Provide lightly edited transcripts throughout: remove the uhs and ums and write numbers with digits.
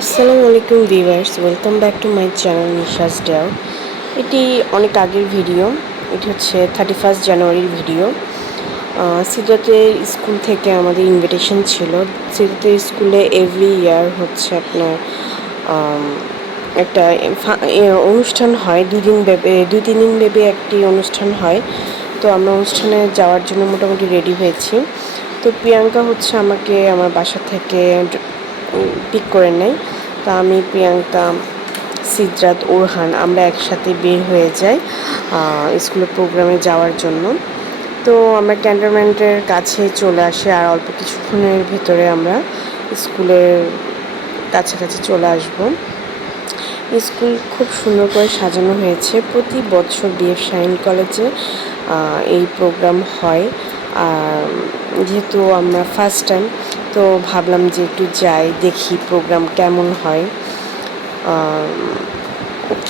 আসসালামু আলাইকুম viewers, welcome back to my channel নিশাস ডাও। এটি অনেক আগের ভিডিও। এটি হচ্ছে 31 জানুয়ারির ভিডিও। সিডাতের স্কুল থেকে আমাদের ইনভিটেশন ছিল। সিডাতের স্কুলে এভরি ইয়ার হচ্ছে আপনার একটা অনুষ্ঠান হয়, 2-3 দিন ব্যাপী একটি অনুষ্ঠান হয়। তো আমরা অনুষ্ঠানে যাওয়ার জন্য মোটামুটি রেডি হয়েছি। তো প্রিয়াঙ্কা হচ্ছে আমাকে আমার বাসা থেকে পিক করে নেয়। তা আমি, প্রিয়াঙ্কা, সিদ্রাত, ওরহান আমরা একসাথে বের হয়ে যাই স্কুলের প্রোগ্রামে যাওয়ার জন্য। তো আমরা ক্যান্টনমেন্টের কাছে চলে আসি, আর অল্প কিছুক্ষণের ভিতরে আমরা স্কুলের কাছাকাছি চলে আসব। স্কুল খুব সুন্দর করে সাজানো হয়েছে। প্রতি বছর বিএফ শাহিন কলেজে এই প্রোগ্রাম হয়। আর যেহেতু আমরা ফার্স্ট টাইম, তো ভাবলাম যে একটু যাই, দেখি প্রোগ্রাম কেমন হয়।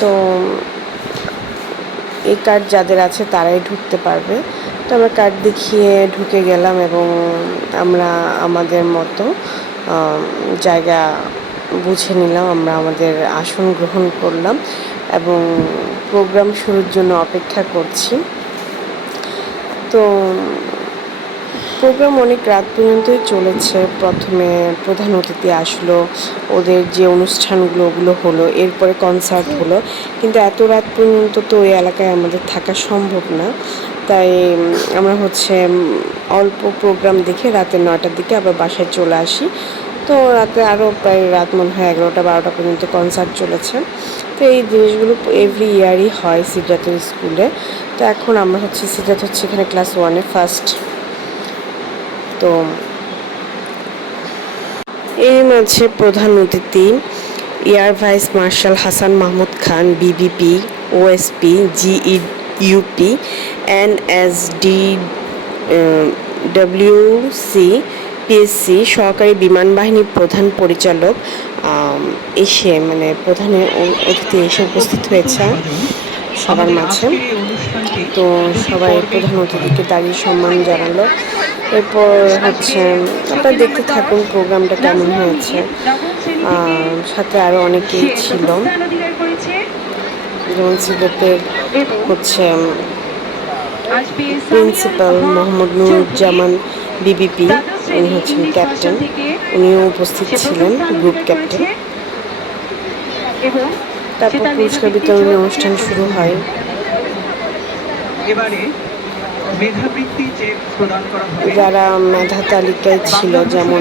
তো এই কার্ড যাদের আছে তারাই ঢুকতে পারবে। তো আমরা কার্ড দেখিয়ে ঢুকে গেলাম এবং আমরা আমাদের মতো জায়গা বুঝে নিলাম। আমরা আমাদের আসন গ্রহণ করলাম এবং প্রোগ্রাম শুরুর জন্য অপেক্ষা করছি। তো প্রোগ্রাম অনেক রাত পর্যন্তই চলেছে। প্রথমে প্রধান অতিথি আসলো, ওদের যে অনুষ্ঠানগুলো ওগুলো হলো, এরপরে কনসার্ট হলো। কিন্তু এত রাত পর্যন্ত তো ওই এলাকায় আমাদের থাকা সম্ভব না। তাই আমরা হচ্ছে অল্প প্রোগ্রাম দেখে রাতে 9টার দিকে আবার বাসায় চলে আসি। তো রাতে আরও প্রায় রাত মনে হয় 11টা-12টা পর্যন্ত কনসার্ট চলেছে। তো এই জিনিসগুলো এভরি ইয়ারই হয় সিদ্ধার্থের স্কুলে। তো এখন আমরা হচ্ছে সিদ্ধার্থ হচ্ছে এখানে ক্লাস 1-এ ফার্স্ট। তো এর মাঝে প্রধান অতিথি air vice marshal Hasan Mahmud Khan, BBP, OSP, GUP, NSD, WC, PSC সহকারী বিমান বাহিনীর প্রধান পরিচালক এসে প্রধান অতিথি এসে উপস্থিত হয়েছে সবার মাঝে। তো সবাই প্রধান অতিথিকে দাঁড়িয়ে সম্মান জানালো। এরপর হচ্ছে আপনারা দেখতে থাকুন প্রোগ্রামটা কেমন হয়েছে। সাথে আরও অনেকেই ছিল, যেমন সিলেটের হচ্ছে প্রিন্সিপাল মোহাম্মদ নুরুজ্জামান বিবিপি, উনি হচ্ছেন ক্যাপ্টেন, উনিও উপস্থিত ছিলেন, গ্রুপ ক্যাপ্টেন। তারপর পুরস্কার বিতরণী অনুষ্ঠান শুরু হয়। যারা মেধা তালিকায় ছিল, যেমন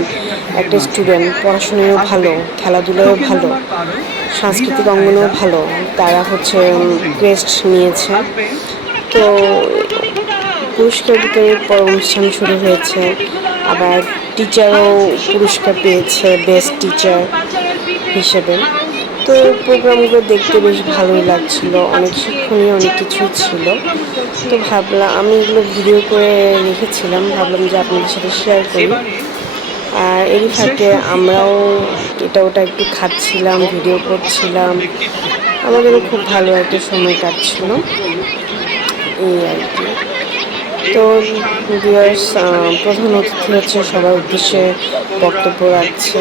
একটা স্টুডেন্ট পড়াশোনায়ও ভালো, খেলাধুলায়ও ভালো, সাংস্কৃতিক অঙ্গনেও ভালো, তারা হচ্ছে ক্রেস্ট নিয়েছে। তো পুরস্কার বিতরণের পর অনুষ্ঠান শুরু হয়েছে। আবার টিচারও পুরস্কার পেয়েছে বেস্ট টিচার হিসেবে। তো প্রোগ্রামগুলো দেখতে বেশ ভালোই লাগছিল, অনেক শিক্ষণীয় অনেক কিছুই ছিল। তো ভাবলাম, আমি এগুলো ভিডিও করে রেখেছিলাম, ভাবলাম যে আপনাদের সাথে শেয়ার করি। আর এরই ফাঁকে আমরাও এটা ওটা একটু খাচ্ছিলাম, ভিডিও করছিলাম, আমাদেরও খুব ভালো একটা সময় কাটছিল, এই আর কি। তো ভিউয়ার্স, প্রধান অতিথি হচ্ছে সবার উদ্দেশ্যে বক্তব্য রাখছে।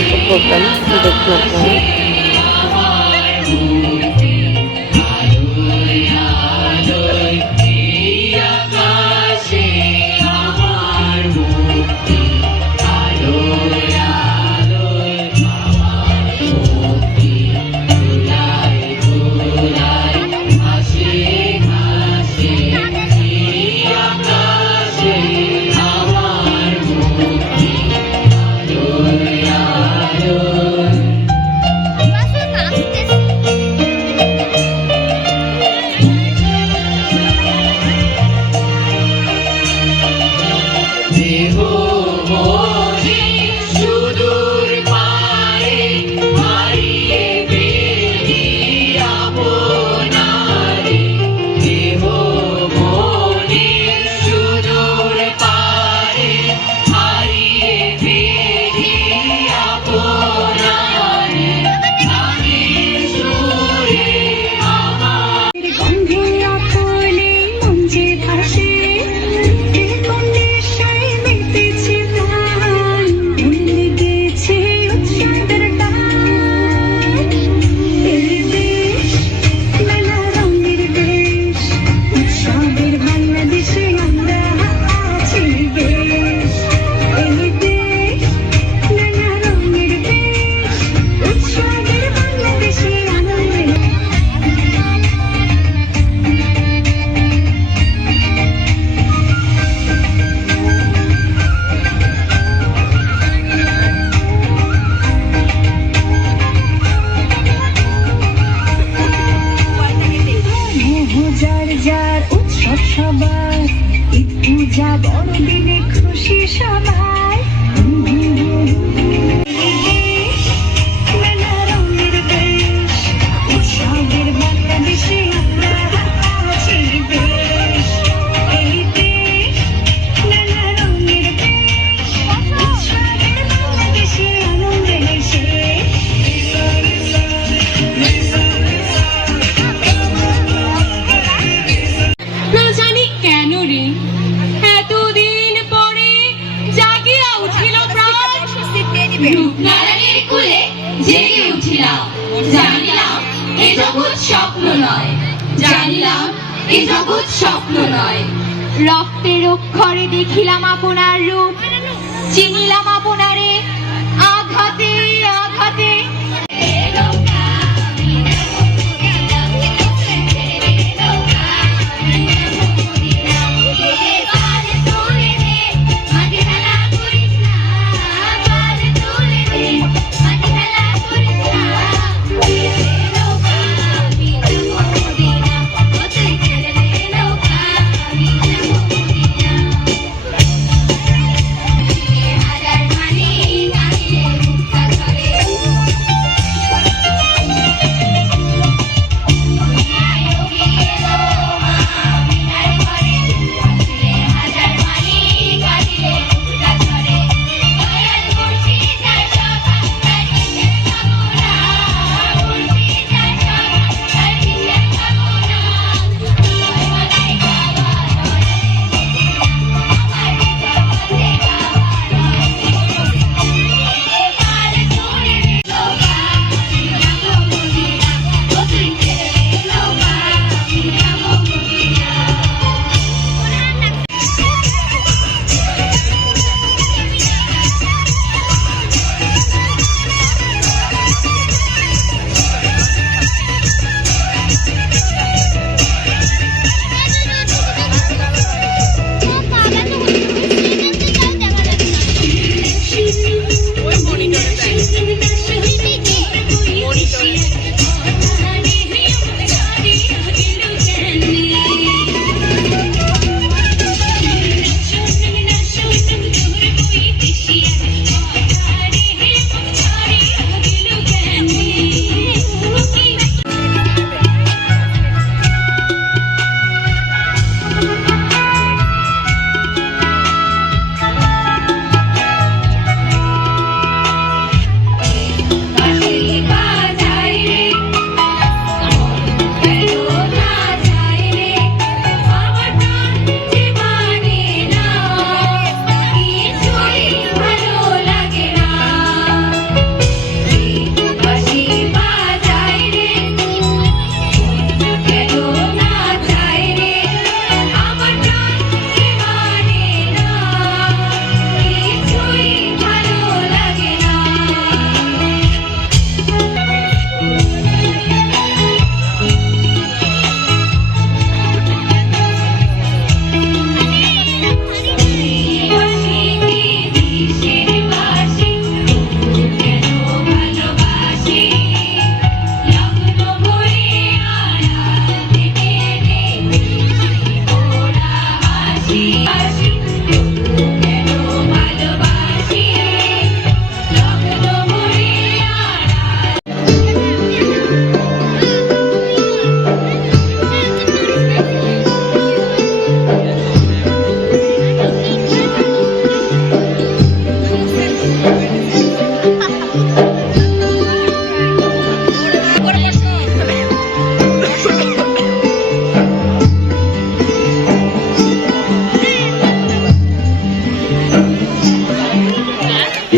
একটা প্রোগ্রাম দেখুন আপনারা। রূপনারায়ণের কুলে জেগে উঠিলাম, জানিলাম এ জগৎ স্বপ্ন নয়, জানিলাম এ জগৎ স্বপ্ন নয়। রক্তের অক্ষরে দেখিলাম আপনার রূপ, চিনিলাম আপনারে আঘাতে আঘাতে।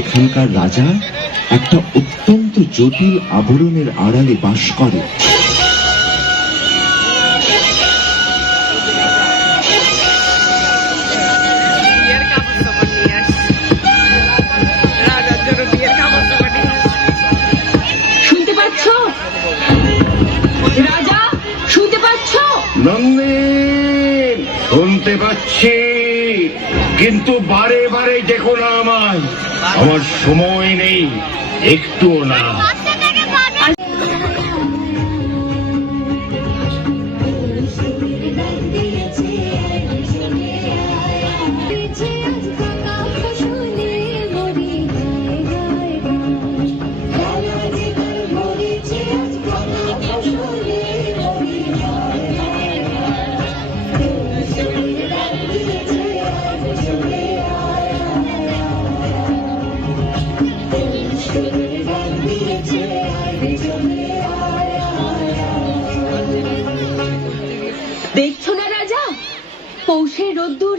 এখানকার রাজা একটা অত্যন্ত জটিল আবরণের আড়ালে বাস করে। শুনতে পাচ্ছ রাজা, শুনতে পাচ্ছ? নন্দিন, শুনতে পাচ্ছি, কিন্তু বারে বারে দেখো না আমায়, আমার সময় নেই একটুও না। দেখছো না রাজা, পৌষের রোদ্দুর।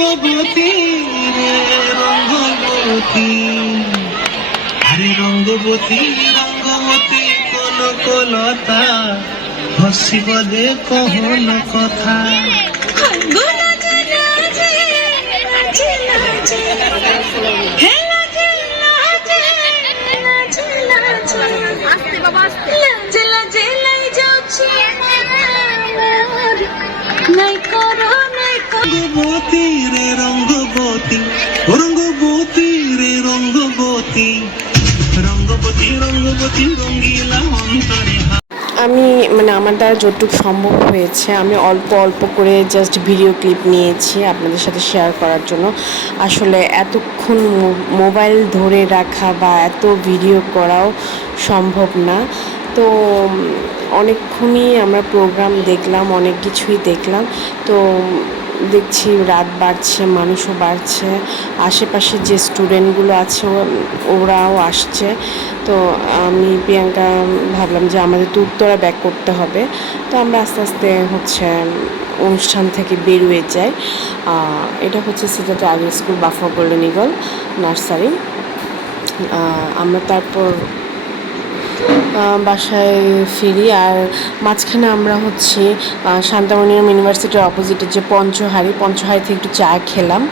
রঙ্গবতী রে রঙ্গবতী, আরে রঙ্গবতী রঙ্গবতী কনকলতা, হসিব দে কহন কথা। রঙ্গবতী রে রঙ্গবতী, রঙ্গবতী রে রঙ্গবতী, রঙ্গবতী রঙ্গবতী রঙ্গিলা অন্তরে। আমি মানে আমার দ্বারা যতটুকু সম্ভব হয়েছে আমি অল্প অল্প করে জাস্ট ভিডিও ক্লিপ নিয়েছি আপনাদের সাথে শেয়ার করার জন্য। আসলে এতক্ষণ মোবাইল ধরে রাখা বা এত ভিডিও করাও সম্ভব না। তো অনেকক্ষণই আমরা প্রোগ্রাম দেখলাম, অনেক কিছুই দেখলাম। তো দেখছি রাত বাড়ছে, মানুষও বাড়ছে, আশেপাশে যে স্টুডেন্টগুলো আছে ওরাও আসছে। তো আমি প্রিয়াঙ্কা ভাবলাম যে আমাদের তো উত্তরা ব্যাক করতে হবে। তো আমরা আস্তে আস্তে হচ্ছে অনুষ্ঠান থেকে বেরিয়ে যাই। এটা হচ্ছে সিলেটে আগের স্কুল বাফা গোল্ডেন ইগল নার্সারি। আমরা তারপর বাসায় ফিরি। আর মাঝখানে আমরা হচ্ছে শান্তামণিরাম ইউনিভার্সিটির অপোজিটে যে পঞ্চহারি থেকে একটু চা খেলাম।